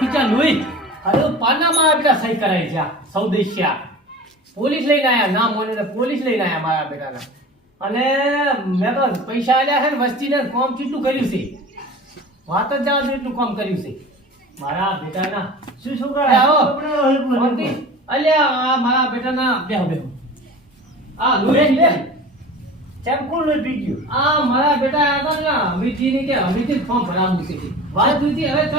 ખીચા લોહી અરે પાનામાં બેટા સહી કરાઈ છે સૌદેશ્યા પોલીસ લઈને આયા ના મોને પોલીસ લઈને આયા મારા બેટાના અને મેં તો પૈસા આલ્યા છે ને વસ્તીને કામ કેટલું કર્યું છે વાત જ જાવ એટલું કામ કર્યું છે મારા બેટાના શું છોકરા આવો મોટી અલ્યા આ મારા બેટાના બેહો બેહો આ લોહી લે ચમ કોણ લઈ પી ગયું આ મારા બેટા હતા ને અમિતજીની કે અમિતજી ફોર્મ ભરાવું છે વાત જોઈતી હવે તો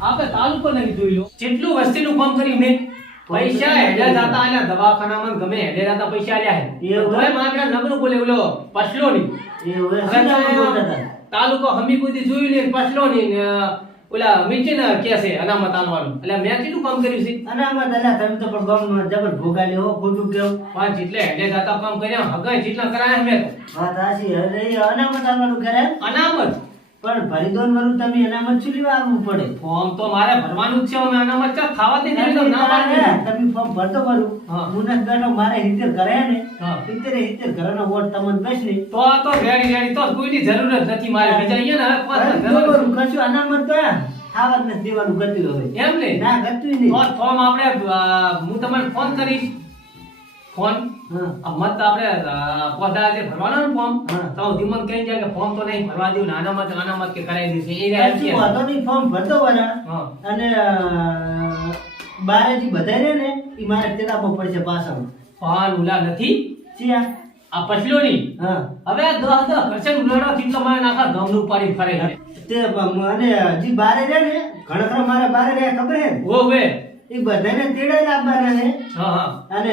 આપણે તાલુકો નહીં જોઈ લો કેટલું વસ્તીનું કામ કર્યું મેં પૈસા હેડે જાતા આલ્યા દવાખાનામાં ગમે હેડે જાતા પૈસા આલ્યા હે એવું તોય મારા નબળું બોલે ઓલો પછલો ની એ હવે શું કામ બોલતા હતા તાલુકો હમી કોઈ જોયું ને પછલો ની ને ઓલા અમિતજી ને કે છે અનામત આલવાનું એટલે મેં કેટલું કામ કર્યું છે અનામત અલ્યા તમે તો પણ ગામમાં જબર ભોગા લેવો ખોટું કેવું પાંચ જેટલે હેડે જાતા કામ કર્યા હગાઈ જેટલા કરાયા મેં વાત આશી હવે એ અનામત આવવાનું કરે અનામત પણ ભરીદોન વરું તમે અનામત શું લેવા આવવું પડે ફોર્મ તો મારે ભરવાનું જ છે અમે અનામત ચા ખાવા દે તો ના પાડે તમે ફોર્મ ભરતો ભરું હા. મુનસ બેઠો મારે 70 કર્યા ને હા. 70 ઘરનો વોટ તમને બેસ ને તો આ તો રેડી તો કોઈની જરૂર જ નથી મારે બીજા અહીંયા ને પાંચ બરોબર કશું અનામત તો ખાવા જ નથી દેવાનું ગતું હવે એમ ને ના ગતું નહીં તો ફોર્મ આપણે હું તમને ફોન કરીશ ફોન હા મત આપણે પોતા જે ભરવાનો ને ફોર્મ હા. તો ધીમન કહી જાય કે ફોર્મ તો નહીં ભરવા દેવું ને અનામત કે કરાવી દેશે એ કશું વાંધો નહીં ફોર્મ ભરતો વરા હા અને બારેથી બધાય રે ને ઈ મારે તેડાવવો પડશે પાછળ ફોન ઉલા નથી ચિયા આ પછલો ની હા હવે 10 કરશે ઉલાડો થી તો મારે નાખા ગમનું પાડી ફરે છે તે મને હજી બારે રે ને ઘણા મારે બારે રે ખબર હે ઓ વે એ બધાને તેડાઈ લાવવાના છે હા હા અને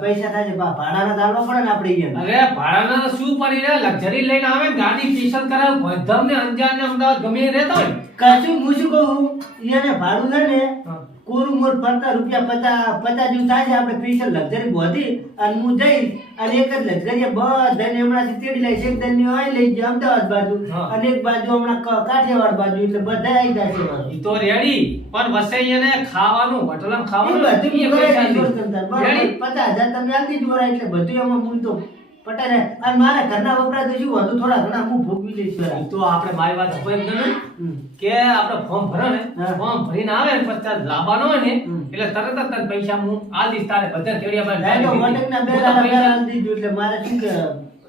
પૈસા થાય છે ભાડાના દાળવા પડે ને આપણે અહીંયા અરે ભાડાના શું પડી રે લક્ઝરી લઈને આવે ગાડી સ્પેશિયલ કરાવ ભધમ ને અંજાર ને અમદાવાદ ગમે એ રહેતા હોય કશું હું શું કહું એને ભાડું છે ને હા. કોરું મોર ફરતા રૂપિયા 50 જેવું થાય છે આપણે સ્પેશિયલ લક્ઝરી બોધી અને હું જઈશ અને એક જ લક્ઝરી બધાને હમણાંથી તેડી લઈશ એક દરની અહીં લઈ જાય અમદાવાદ બાજુ હા. અને એક બાજુ હમણાં કાઠિયાવાડ બાજુ એટલે બધા આવી જશે મારું. ઈ તો રેડી પણ વસે એને ખાવાનું હોટલમાં એ ખાવાનું બધું ઈ કરાવી પૈસા દઈશ દે. બરોબર. રેડી 50,000 તમે આપી દીધું વરા એટલે બધું એમાં મૂળ તો પટાય અને મારા ઘરના વપરાય તો શું હતું થોડા ઘણા હું ભોગવી લઈશ વરા. ઈ તો આપણે મારી વાત અપાઈ ગયો ને હમ. કે આપણે ફોર્મ ભરો ને હા. ફોર્મ ભરીને આવે ને પછી તારે લાવવાનો હોય ને હમ. એટલે તરત જ તને પૈસા હું આ દીશ તારે બધા તેડિયા પર લાઈનો વોટિંગના બે હું તો દાડા પૈસા- પહેલા આપી દીધું એટલે મારે શું કે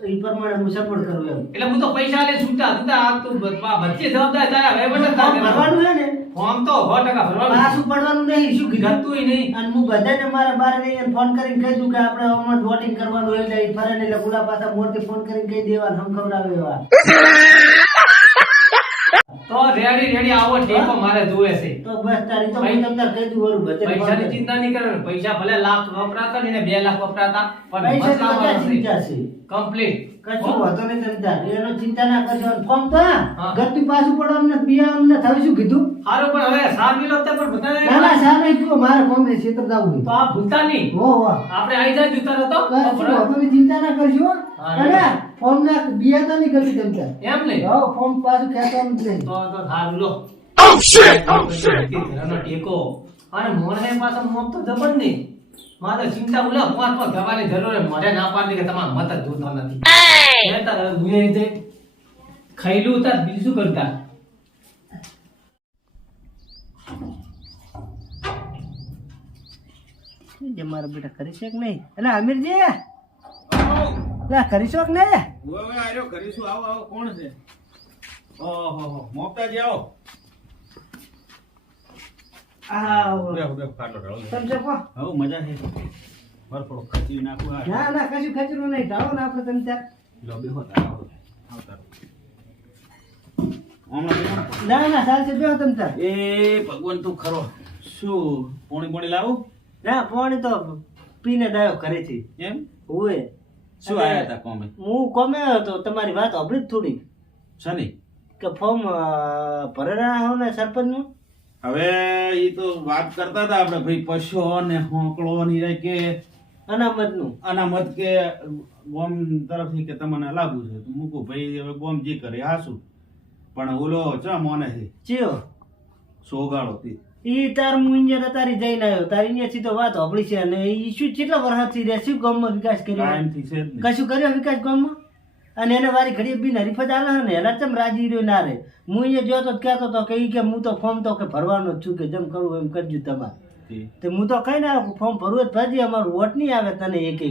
ઈ પ્રમાણે હું સપોર્ટ કરું એમ એટલે હું તો પૈસા લે છૂટા છૂટા આ તો બધી જવાબદારી તારા વહીવટ જ ફોર્મ તારે ભરવાનું છે ને ફોર્મ તો 100% ભરવાનું પાછું પડવાનું નહીં શું કીધું ગતુંય નહીં અને હું બધાને મારા બારે રહીને ફોન કરીને કહી દઉં કે આપણે હમણાં વોટિંગ કરવાનું એટલે ઈ ફરે ને એટલે ગુલા પાછા મોરથી ફોન કરીને કહી દેવાનું હમ ખવડાવે એવા તો રેડી આવો ઠેકો મારે જોવે છે તો બસ તારી તો હું તમને કહી દઉં વરું બધે પૈસાની ચિંતા નહીં કરવાની પૈસા ભલે લાખ વપરાતા ને 2 લાખ વપરાતા પણ પૈસા તો ક્યાં ચિંતા છે કમ્પ્લીટ કશું વાંધો નહીં ચિંતા એનો ચિંતા ના કરજો અને ફોર્મ તો હા. ગતું પાછું પડવાનું ને બિયાવાનું ને થયું શું કીધું સારું પણ હવે સાર મિલો તો પણ ના બધાને ના સારું કીધું મારે કોંગ્રેસ ક્ષેત્ર જવું તો આ ભૂલતા નહીં હો હો આપણે આઈ જાય જૂતા હતો તમે ચિંતા ના કરશો હો. હા, અને ફોર્મ ના બિયા તો નહીં કરવી તમે એમ નહીં હો ફોર્મ પાછું ખેંચવાનું જ નહીં તો સારું લો ઘરનો ટેકો અને મોરને પાછો મોપ તો જબર નહીં મારે ચિંતા ઉલા પાંચ ગવાની જરૂર છે. મોઢે ના પાડી દે કે તમારા મત જ જોતા નથી એ તાર હવે મુએ તે ખઈલું તાર બીજું શું કરતા જે મારા બેટા કરી છે કે નહીં એટલે અમીરજી એટલે કરી છો કે નહીં ઓવે આર્યો કરીશું આવો કોણ છે ઓહો મોકતાજી આવો બેહો ખાટલો ઢાળો સમજો કો હવે મજા છે મારે થોડો ખચી નાખું આ ના ના કશું ખેંચવાનું નહીં ઢાળો ને આપણે તમે ત્યાં લો બેહો તારો આવતારો હમણાં બેહો. ના ના ચાલશે બેહો તમે ત્યાં એ ભગવાન તું ખરો શું પોણી લાવું ના પાણી તો પીને ડાયો કરે છે એમ ઓએ શું આયા હતા કોમે હું કોમે હતો તમારી વાત સાંભળી જ થોડી શની કે ફોર્મ ભરેલા હો ને સરપંચ નું હવે ઈ તો વાત કરતા હતા આપણે ભાઈ પશુ ને હોંકળો ની રે કે અનામત નું અનામત કે બોમ તરફથી કે તમને લાગુ છે તો મૂકું ભાઈ હવે બોમ જે કરે હાસું પણ ઓલો ચા મોને છે ચિયો સોગાળો તે ઈ તાર હું અહીંયા તારી જઈને આવ્યો તારી અહીંયા થી તો વાત સાંભળી છે અને ઈ શું કેટલા વર્ષથી રહે શું ગામમાં વિકાસ કર્યો કાયમથી છે જ ને. કશું કર્યો વિકાસ ગામમાં અને એને વારી ઘડી બિન હરીફ જ આલે ને એના ચમ રાજી રહ્યો ના રે હું અહીંયા ગયો તો કહેતો તો કે ઈ કે હું તો ફોર્મ તો કે ભરવાનો જ છું કે જેમ કરવું એમ કરજો તમારે તે હું તો કઈ ના ફોર્મ ભરવું જ ભરજે અમારું વોટ નહીં આવે તને એક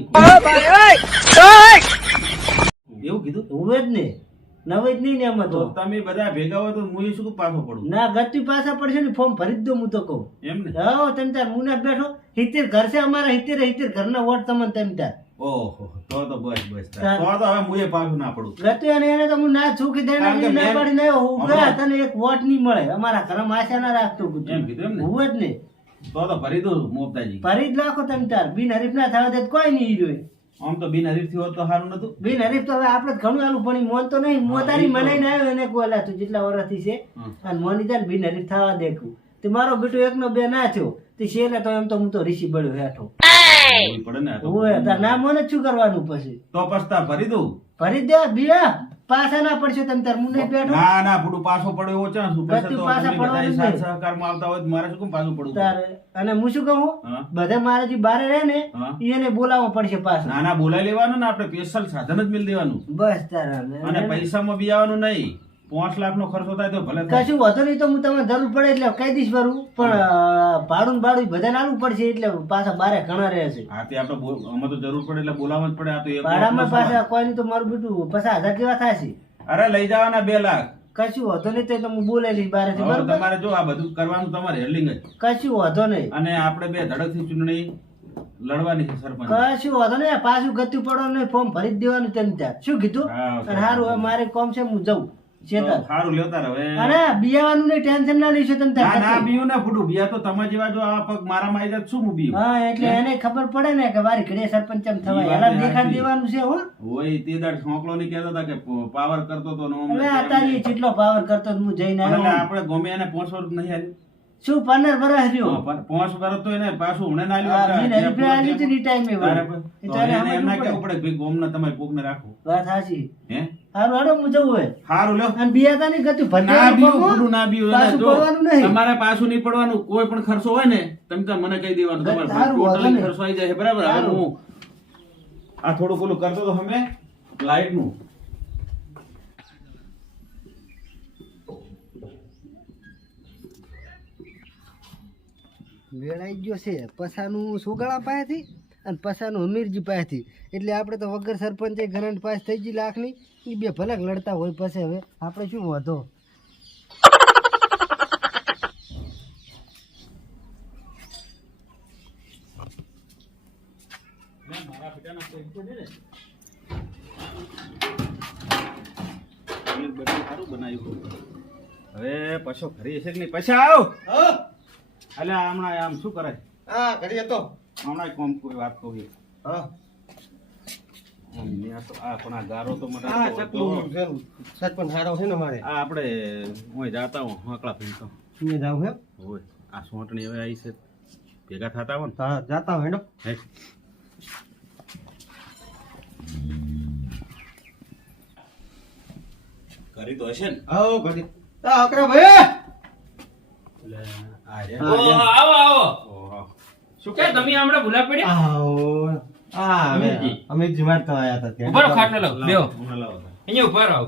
એવું કીધું હું જ ને નવે જ નહીં ને એમાં તો તો તમે બધા ભેગા હોય તો હું શું પાછો પડું ના ગતિ પાછા પડશે ને ફોર્મ ભરી જ દઉં હું તો કહું એમ ને હા તમે તાર હું ના બેઠો 70 ઘર છે અમારા 70 ઘરના વોટ તમને તેમ તાર ઓહો તો બસ તો હવે હું એ પાછું ના પડું ગતિ અને એને તો હું ના છૂકી કારણ કે દેના ના મેં- પાડી ના હું ગયા તને એક વોટ નહીં મળે અમારા ઘરમાં આશા ના રાખતો એમ કીધું એમ ને? હું જ ને તો ભરી દઉં મોપતાજી ફરી જ લાખો તમે તાર બિન હરીફ ના થવા દે તો કોઈ નહીં જોઈ આમ તો બિન હરીફ હોત તો સારું નતું બિન હરીફ તો હવે આપણે ઘણું આલું પણ ઈ મોન તો નહીં હા, મોતારી ઈ તો. મનાઈને આવ્યો એને ગોલા તું જેટલા વર્ષથી છે હમ. અને મોની જાય ને બિન હરીફ થવા દેખું તે મારો બેટો એકનો બે ના થયો તે શેલે તો એમ તો હું તો ઋષિ બળ્યો હેઠો હોવી પડે ને આ તો. ઓય તાર ના મોને જ શું કરવાનું પછી તો પછતા ભરી દઉં ભરી દે બિયા પાછા ના પડશે તમે તાર મુને બેઠો ના ના પૂરું પાછો પડે એવો ચાન્સ શું પછી ગતું તો પાછા તમે બધા પડવાનું સાથ નહીં. સહકારમાં આવતા હોય તો મારે શું કેમ પાછું પડવું તારે અને હું શું કહું હા. બધા મારા જે બારે રહે ને હા. એને બોલાવવો પડશે પાછું ના ના બોલાવી લેવાનું ને આપણે સ્પેશિયલ સાધન જ મિલ દેવાનું બસ તારા અને પૈસામાં બી આવવાનું નહીં 5 લાખ નો ખર્ચો થાય તો ભલે થાય. કશું વધુ નહીં તો હું તમને જરૂર પડે એટલે કહી દઈશ ભરું પણ ભાડું બાડું બધાને આલવું પડશે એટલે પાછા બારે ઘણા રહે છે હા તે આપણે આમાં તો જરૂર પડે એટલે બોલાવવા જ પડે આ તો એક ભાડામાં વર્ષનો પાછા કોઈ નહીં તો મારું બેટું 50,000 જેવા થશે સમાન. અરે લઈ જવાના 2 લાખ કશું વધુ નહીં તો હું બોલાવી લઈશ બારેથી હવે બરોબર તમારે જો આ બધું કરવાનું તમારે હેલ્ડિંગ જ કશું વધુ નહીં અને આપણે બે ધડકથી ચૂંટણી લડવાની છે સરપંચ કશું વધુ નહીં પાછું ગતું પડવાનું નહીં ફોર્મ ભરી જ દેવાનું તેમ ત્યાં શું કીધું હા, અને સારું હવે મારે કોમ છે હું જઉં શેતર સારું લેતા રહો હવે અને બિયાવાનું નહીં ટેન્શન ના લઈશું તમે ના ના ત્યાં બીયું ના ફૂટું બીયા તો તમારા જેવા જો આ પગ મારામાં આવી જાય તો શું હું બીયું હા એટલે એને ખબર પડે ને કે વારી ઘડીએ સરપંચ ચમ ઈ થવાય વાત એલા એ દેખાડ સાચી. દેવાનું છે હો હોય તે દાડ છોકલો ની કહેતા હતા કે પાવર કરતો તો ને ઓમ ને એટલે તેમ અત્યારે ને. એ જેટલો પાવર કરતો તો હું જઈને પણ એટલે આવ્યો આપણે ગમે એને 5 વર્ષ નહીં આલ્યું શું 15 વર્ષ રહ્યો 5 વર્ષ તો એને પાછું હમણાં ના હા, આલ્યું બિન આપણે હરીફે આલી હતી ને ઈ ટાઈમે તારે વળી. તો એ તારે એને એમ ના સમજવું કહેવું પડે કે ભાઈ ગોમને તમારે કોકને રાખવું વાત સાચી હે હારું હાલો હું જવું હોય સારું લ્યો અને બિયાતા ની ગતું ના ભરવાનું બીયું કોમ, ફૂટું ના બીયું પાછું જો પડવાનું નહીં. તમારે પાછું નહીં પડવાનું કોઈ પણ ખર્ચો હોય ને તમે તો મને કહી દેવાનું તમારે સારું, વાંધો ટોટલી નહીં. ખર્ચો આવી જાય છે, બરાબર હવે સારું. હું આ થોડું પેલું કરતો તો અમે લાઈટ નું વેળાઈ ગયો છે પસાનું સોગાળા પાસેથી અને પસાનું અમીરજી પાસેથી એટલે આપણે તો વગર સરપંચે ગરંટ પાસ થઈ ગઈ લાખની એ બે ભલે લડતા હોય પછી હવે આપણે શું વાંધો બધું સારું બનાવ્યું હવે પછો ખરી છે કે નહીં પછી આવ અલ્યા હમણાં આમ શું કરે હા કરીએ તો હમણાં કોમ કોઈ વાત કહું હા આમ ને આ તો આ પણ આ ગારો તો મને હા તો- ચકલું છે સરપંચ હારો છે ને મારે આ આપણે હું જાતા હું આકડા ફીરતો તમે જાવ હે હોય આ સોંટણી હવે આવી છે ભેગા થતા હોય ને હા જાતા હોય હે કરી તો હશે ને આવો ઘડી તા અકરા ભાઈ એટલે આ રે. ઓહો, આવો આવો ઓહો. શું ક્યાં કરે? તમે હમણાં ભૂલા પડ્યા આવો હા અમીરજી. અમીરજી મારતો આયા હતા ત્યાં ઉભા રહો, ખાટલો લાવો, બેહો. હમણાં લાવો. અહીંયા ઉભા રહો.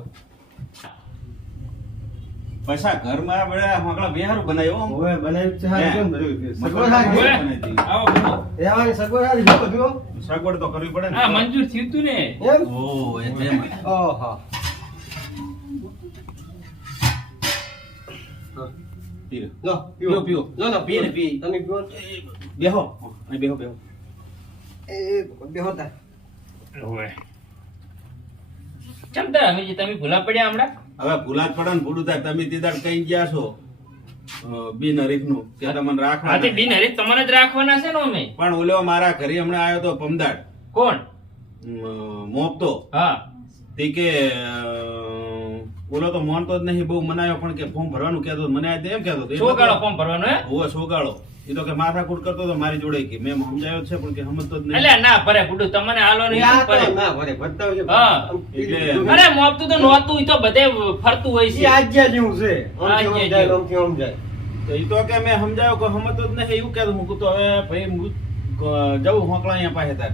પૈસા ઘરમાં બધા હોકળા બેહારું બનાવ્યો આમ. ઓય બનાવ્યું છે હારું કેમ બધું સગવડ મકાન હારી ઓય. બનાવી દીધી. આવો, બેહો. રહેવાની સગવડ હારી છે બધું સગવડ તો કરવી પડે ને. હા, મંજૂર થયું તું ને. એમ ઓહ, એ તેમ. ઓહો પીરો. લો પીવો, પીવો. લો લો પી ને, પી. તમે પીવો બેહો અહીં બેહો બેહો એ બેહો તા કેમ તાર અમીરજી, તમે ભૂલા પડ્યા હમણાં? હવે ભૂલા જ પડે ને ભૂલું થાય તમે તે દાડ કઈ ગયા છો બિનહરીફનું કે તમને હા, તે રાખવા બિનહરીફ તમારે જ રાખવાના છે ને અમે. પણ ઓલો મારા ઘરે હમણાં આવ્યો તો પમદાડ કોણ? મોપતો હા. તે કે ઓલો તો માનતો જ નહીં બહુ મનાયો પણ કે ફોર્મ ભરવાનું કહેતો હતો. મને આ એમ કહેતો હતો. સો ગાળો ફોર્મ ભરવાનું હે? હોવે, સોગાળો. એ તો કે માથાકૂટ કરતો હતો મારી જોડે કે મેં સમજાયો જ છે પણ કે સમજતો જ નહીં. અલ્યા ના ભરે ગુડુ, તમને હાલો નહીં શું ભરે? ના ભરે ભરતા હોય હા. એટલે- અરે મોપતું તો નહોતું, ઈ તો બધે ફરતું હોય છે. આજ્યા જેવું છે આજ્યા જેવું. આમથી આમ જાય તો એ તો કે મેં સમજાયો કે સમજતો જ નહીં એવું કહેતો. હું કીધું તો હવે ભાઈ હું જવું હોકળા અહીંયા પાસે તાર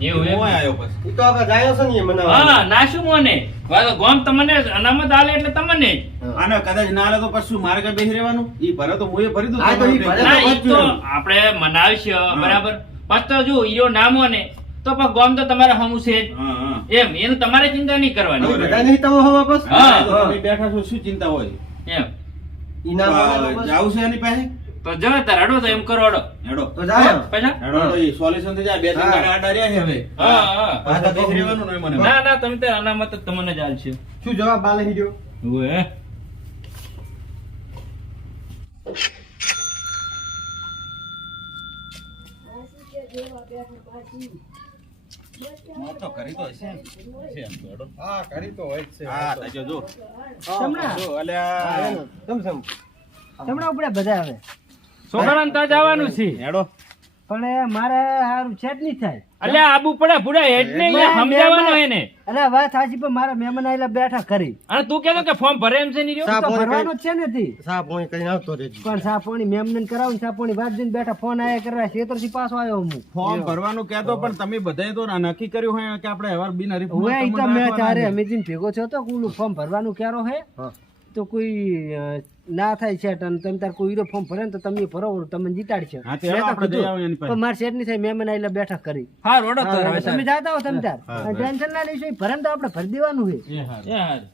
એવું એમ? હું આયો પછી ઈ તો આપણે જાયો છે ને એ મનાવવા. હા નાશું મોને વાતો ગોમ તમને અનામત આલે એટલે તમને જ. આને કદાચ ના આલે તો પછી મારે કઈ બેસી રહેવાનું ઈ ભરે તો હું એ ભરી દઉં હા, તો ઈ ભરે. ના ઈ તો આપણે મનાવશે બરાબર પછી તો જો ઈયો ના મોને તો પણ ગોમ તો તમારે હમું છે જ. હા હા એમ એનું તમારે ચિંતા નહીં કરવાની હવે બધા નહીં તમે હવે બસ. હા. તો તમે બેઠા છો શું ચિંતા હોય એમ ઈ ના માને તો બસ. જાવું છે એની પાસે તો જો તાર હડો તો એમ કરો હડો હેડો તો જાયો. પૈસા હેડો તો ઈ સોલ્યુશન થઈ જાય બે ત્રણ હા. ગાડા આડા રહ્યા છે હવે હા હા આ તો બેસી રહેવાનું નહીં મને ના ના તમે તો અનામત જ તમને જ આલશે શું જવાબ બાલે હીજો? ઓએ તો કરી તો હશે ને. હેડો. હા કરી તો હોય જ છે. હા તાજો જો ચમડા જો અલ્યા સમ. ચમડા ઉપડે બધા આવે છોકરાને ત્યાં જવાનું છે હેડો પણ મારે હારું સેટ નહીં થાય એટલે આબુ પડે ભૂડા હેડને અહીંયા સમજાવવાનો એને અરે વાત સાચી પણ મારા મહેમાન આયેલા બેઠા કરી અને તું કહેતો કે ફોર્મ ભરે એમ છે નહીં રહ્યો? તો ભરવાનો જ છે નથી સા પોણી કરીને આવતો રહેજો. પણ સાપોણી મેમને કરાવું સાપોણી વાત જઈને બેઠા ફોન આયા કરવા ખેતરથી પાછો આવ્યો હું ફોર્મ ભરવાનું કહેતો પણ તમે બધાએ તો નક્કી કર્યું હોય કે આપણે હવે બિન હરીફ હવે ઈ તો મેં તારે અમેજીન ભેગો થયો તો કોઈનું ફોર્મ ભરવાનું ક્યારો હે હા. તો કોઈ ના થાય સેટ અને તમે તાર કોઈ હીરો ફોર્મ ભરે ને તો તમે ભરો તમને જીતાડશે હા, તે હેડો આપણે જઈ આવીએ એની પાસે. પણ મારે સેટ નહીં થાય મહેમાન આયેલા બેઠા કરી હા રોડો તો હવે તમે જાતા હો તમે તાર હા, અને ટેન્શન ના લઈશું ઈ ભરે ને તો આપણે ભરી દેવાનું છે એ હારું. એ હારું.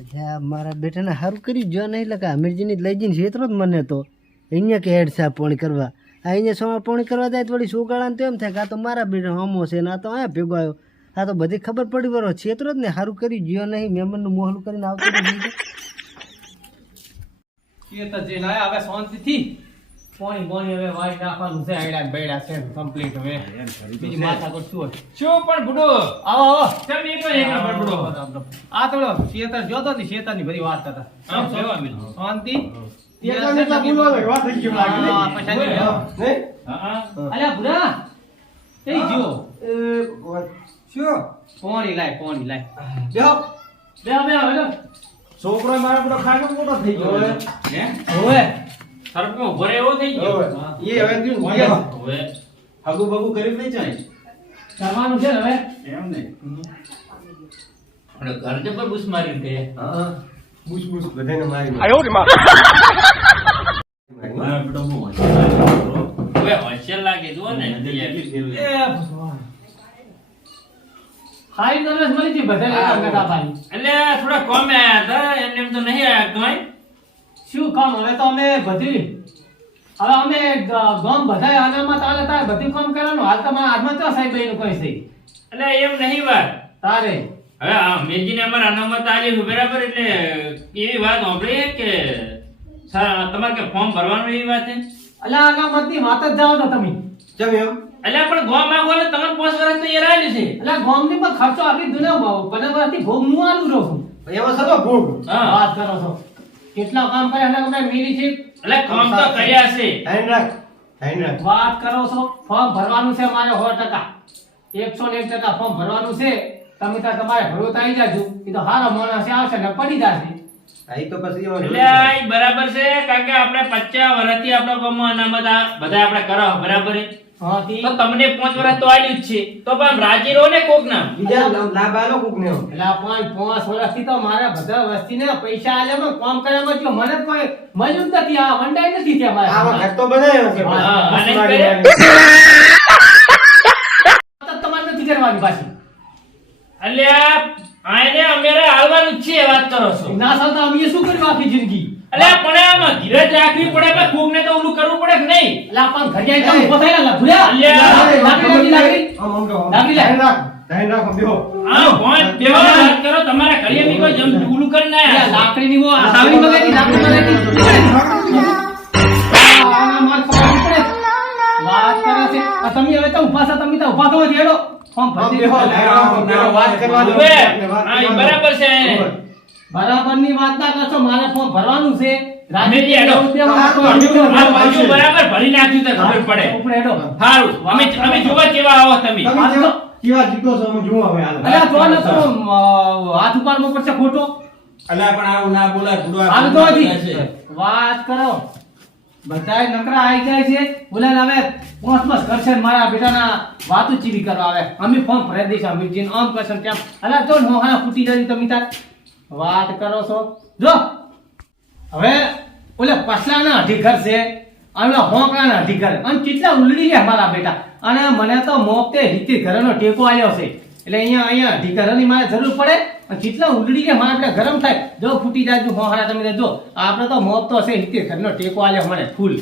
અચ્છા મારા બેટાને સારું કર્યું જો નહીં લખા અમીરજીની જ લઈ જઈને છેતરો જ મને તો અહીંયા કે હેડ સાહેબ પોણી કરવા આ અહીંયા સમા પોણી કરવા જાય તો વળી સુગાળાને તો એમ થાય કે આ તો મારા બેટા હમો છે ને આ તો અહીંયા ભેગો આવ્યો આ તો બધી ખબર પડી બરો છેતરો જ ને સારું કર્યું જીઓ નહીં મહેમાનનું મોહલું કરીને આવતો તો બીજું. એ તો જે લાયા હવે શાંતિથી પોણી હવે વાઈ નાખવાનું છે આયડા ને બૈડા છે કમ્પ્લીટ હવે બીજી માથા પર શું હોય? શું પણ ભૂડો આવો આવો કેમ એકલો એકલો પણ ભૂડો આ થોડો શેતર જોતો ની શેતર ની બધી વાત કરતા હા, કેવા મિલ? શાંતિ એટલા એટલા બોલવાનો વાત થઈ ગયો લાગે ને? હા, પછી નહીં, હા. નહીં? હા અલ્યા ભૂરા તે જો એ ભગવાન. શું? પોણી લાય બેહો. બે હવે છોકરો મારા બધો ખાટો મોટો થઈ ગયો ઓવે. હે ઓવે સરપનો ભરે એવો થઈ ગયો ઓવે. ઈ હવે દ્યું ને ગયા. હવે હગુ બગુ કરી નહીં ચાય કરવાનું છે ને હવે એમ નહીં આપણે ઘર જબર બુસ મારીને કહે હા. બુસ બુસ બધાને મારી મારા બેટો બહુ હોશિયાર હવે હોશિયાર લાગે જુઓ ને એ ભગવાન હાઈ નરસ મળી છે બધા લેતા બેઠા ભાઈ એટલે થોડા કોમે આયા હતા એમને એમ તો નહીં આયા કઈ શું કામ હવે તો અમે બધી હવે અમે ગામ બધા અનામત આલે તારે બધી કામ કરવાનું હાલ તમારા હાથમાં તો સાહેબ એનું કોઈ છે એટલે એમ નહીં વાત તારે હવે આ મેજીને અમારે અનામત આલી છે બરાબર એટલે એવી વાત સાંભળી કે તમારે કે ફોર્મ ભરવાનું એવી વાત છે અલા અનામત ની વાત જ જાઓ તો તમે કેમ એમ? એટલે પણ ગોમ આવો એટલે તમને 5 વર્ષ તો એ રાખ્યું છે અલા ગામ ની પણ ખર્ચો આટલી દુનિયા બનાવવાથી ભોગ હું આલું રહું છું એમાં સલો ભોગ. હા વાત કરો છો કેટલા કામ કર્યા અને અમે મિલી છે એટલે કામ તો કર્યા છે ધ્યાન રાખ. ધ્યાન રાખ. વાત કરો છો ફોર્મ ભરવાનું છે મારે 100% 101% ફોર્મ ભરવાનું છે તમે તાર તમારે ભરવું તો આવી જાજો એ તો હારો માણસ આવશે ને પડી જશે આ ઈ તો પછી એમાં એટલે આ ઈ બરાબર છે કારણ કે આપણે 50 વર્ષથી આપણા ગામમાં અનામત આ બધા આપણે કરો બરાબર છે. હા તી તો તમને 5 વર્ષ તો આલ્યું જ છે તો પણ રાજી રહો ને કોક ના બીજા લાભ આલો કોકને એમ. એટલે પણ 5 વર્ષથી તો મારા બધા વસ્તીને પૈસા આલ્યા કામ કર્યામાં જો મને કોઈ મળ્યું જ નથી આ વંડાઈ નથી થયા આ મારા વખત તો બનાવ્યો છે. હા, અને મસ્ત કરે. વાળી. તમારે નથી કરવાની પાછી એટલે આને અમેરે હાલવાનું જ છે વાત કરો છો ના સાલતા અમે શું કર્યું આખી જિંદગી એટલે પણ આમાં ધીરજ રાખવી પડે પણ કોક ને તો ઓલું કરવું પડે કે નહીં એટલે પણ ઘડિયાળ કામ ઉભો થઈને લખુયા અલ્યા. લાકડી આમ આમ રહો. લાગી લે. ધ્યાન રાખ. ધ્યાન રાખો, બેહો. આ ફોન બેવા વાત કરો તમારા ઘડિયાની કોઈ જમ ઓલું કરી ના અલ્યા, લાકડીની વો સાવરી મગાવી લાકડી મગાવી આ માર ફોન પડે વાત કરે છે આ તમે હવે તો ઊભા છો તમે તો ઊભા થો જેડો ફોર્મ આમ ભરી બેહો. દે. ધ્યાન રાખો, બેહો. વાત કરવા દો. હવે, વાત હા, ઈ કરવા દો. બરાબર છે. બરાબરની વાત ના કરશો મારે ફોર્મ ભરવાનું છે રામેજી હેડો. બાજુ બરાબર ભરી નાખ્યું તો ખબર પડે ઉપર હેડો સારું અમે જોવા કેવા આવો તમે તમે કેવા જીતો છો હું જોઉં હવે હાલ. અલ્યા તો ન તો હાથ ઉપાડવો પડશે ખોટો અલ્યા પણ આવું ના બોલાય ભૂડવા હાલ તો હજી વાત કરો બધાય નકરા આવી જાય છે બોલે ને હવે પોસ્ટમાં કરશે ને મારા બેટાના વાતો ચીવી કરવા આવે અમે ફોર્મ ભરાઈ દઈશું અમીરજીને આમ કરશે ને તેમ અલા જો નોહાના ફૂટી જાય તમે તાર વાત કરો છો જો હવે ઓલે પસલાના અઢીઘર છે અને હોંકડાના અઢીઘર અને કેટલા ઉલડી ગયા મારા બેટા અને મને તો મોપતે રીતે ઘરનો ટેકો આવ્યો છે એટલે અહીંયા અઢીઘરની મારે જરૂર પડે અને કેટલા ઉલડી ગયા મારા બેટા ગરમ થાય જો ફૂટી જાય હોંકડા તમે જો આપણે તો મોપ તો છે રીતે ઘરનો ટેકો આવ્યો મને ફૂલ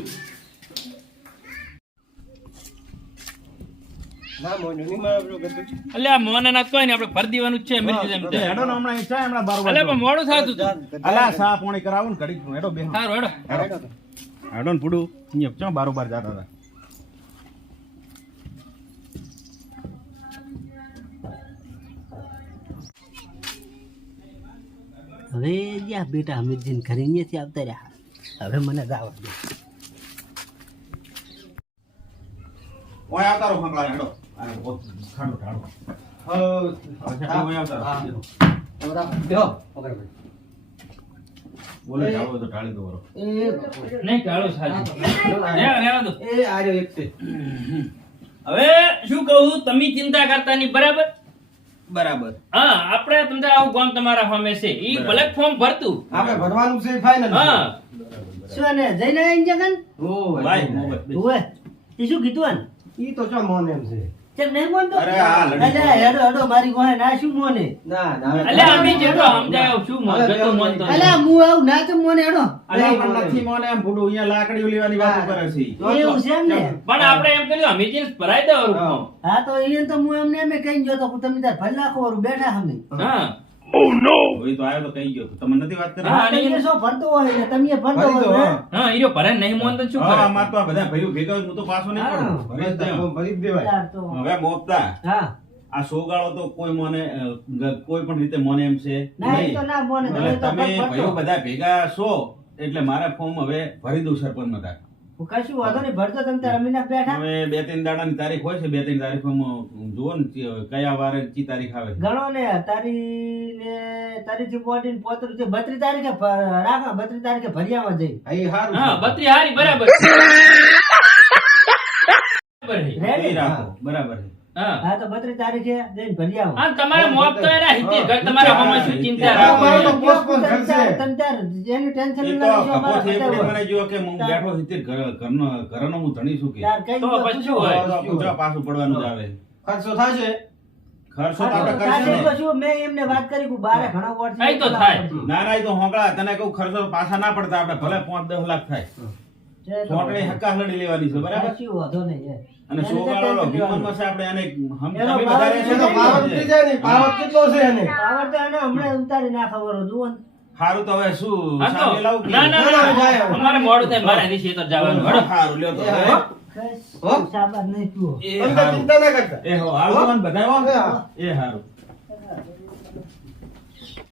ના મોને ની મારા પેલો ગતું એટલે આ મોને ના કોઈ ને આપણે ભર દેવાનું જ છે અમીરજી જેમ તે. હેડો ને હમણાં ઈચ્છા હમણાં 12 એટલે પણ મોડું થાતું હતું. અલા સા પોણી કરાવું ને ઘડીક હેડો બે સારું હેડો. હેડો ને પૂડું અહીંયા ચો 12 જાતા હતા હવે જ્યાં બેટા અમીરજીને ઘરે અહીંયાથી આવતા રહ્યા હવે મને જાવા દે ઓય આવતા રહો ફંકલા હેડો આ ઠાડો ઠાડો હા ઓય આવતા રહો બેહો પકડ ભાઈ બોલે જાવ તો ટાળી દો બરો નહીં કાળો સાચું. રહેવા દો. એ આર્યો એક છે હવે શું કહું તમે ચિંતા કરતા નહીં બરાબર બરાબર હા આપણે તમને આવું ગામ તમારા સામે છે ઈ ભલે ફોર્મ ભરતું આપણે ભરવાનું છે ફાઇનલ હા શું ને જઈને આવી જગન ઓ ભાઈ મોબાઈલ ઓએ એ શું કીધું આને ઈ તો ચો મોન એમ છે કેમ નહીં મોનતો અરે આ લડી અલે હેડો હેડો મારી ગોહે ના શું મોને ના ના એટલે અમે જેટલો સમજાયો શું મન ગતો મન તો અલે હું આવું ના તો મોને હેડો અલા પણ નથી મોને એમ પૂડું અહીંયા લાકડીઓ લેવાની વાત કરે છે એવું છે એમ ને પણ આપણે એમ કર્યું અમે જે ભરાઈ દેવાનું ફોર્મ. હા તો એને તો હું એમને એમ કહી ગયો તો તમે તાર ભલ નાખો વાળું બેઠા અમે હા હોય તો આવ્યો તો કહી ગયો તમને નથી વાત કરી હા, હા તમે શું ભરતો હોય ને તમે ભરતો ભરી દો, હોય હા. હા ઈરો ભરાય નહીં મોન તો શું હા કરે અમાર તો આ બધા ભાઈઓ ભેગા હોય, હું તો પાછો નહીં પડું ભરી જ દઉં. ભરી જ દેવાય યાર તો હવે મોપતા હા આ સોગાળો તો કોઈ મને કોઈ પણ રીતે મને એમ છે ના એ તો ના મોને એટલે તમે તો તમે ભરતો. ભાઈઓ બધા ભેગા છો એટલે મારા ફોર્મ હવે ભરી દઉં સરપંચ માં તાર હું કશું વાંધો નહીં ભરતો તમે તાર અમીના બેઠા હવે 2-3 દાડાની તારીખ હોય છે 2-3 તારીખમાં જુઓ ને કયા વારે ચી તારીખ આવે છે. ગણો ને તારી થી બોડી ને પોતરું છે 32 તારીખે રાખા 32 તારીખે ભરિયામાં જઈ અહીં હારું હા છે. 32 હારી બરાબર બરાબર છે. એ રેડી રાખો બરાબર છે હા હા તો 32 તારીખે જઈને ભરિયામાં હા તમારે મોપ તો એના હિતે ઘર તમારા હોમાં શું ચિંતા હા, રાખો મારો તો છો? postpone કરશે. તમે તાર એની ટેન્શન એ ન તો લેજો કપો છે એ અમારા મને જો કે હું બેઠો હિતેર ઘરનો હું ધણી છું કે તાર કઈ તો ગયો પછી પૂછો. હોય. તો પૂછો પાછું પડવાનું જ આવે ખર્ચો થશે ખર્ચો તો હા, આપણે તો કરશે તારે ને. તો શું મેં એમને વાત કરી કે બારે ઘણા વોટ છે. હા, એ તો થાય. ના ના એ તો હોંકળા તને કહું ખર્ચો પાછા ના પડતા આપણે ભલે 5-10 લાખ થાય છે તો. ચોટણી હક્કા હલડી લેવાની છે બરાબર કશું વાંધો નહીં એ. અને એને તો સોગાળો tension વિમાનમાં છે આપણે આને હમ એનો તમે ભાવ વધારે છે છે એ તો તો પાવર ઉતરી જાય ને પાવર કેટલો છે એને પાવર તો એને હમણાં ઉતારી નાખવાનો જુઓ ને. સારું તો હવે શું હા તો સામે લાવું કે? ના ના ના, ના જાય. અમારે મોડું થાય મારે નીચે તો જવાનું હેડો. સારું લ્યો તો એ હવે. હા. કશ હો? શાબાશ નહીં તું એ તમે તો સારું. ચિંતા ના કરતા એ હો હારું તો મને બધાય હો. હા. એ સારું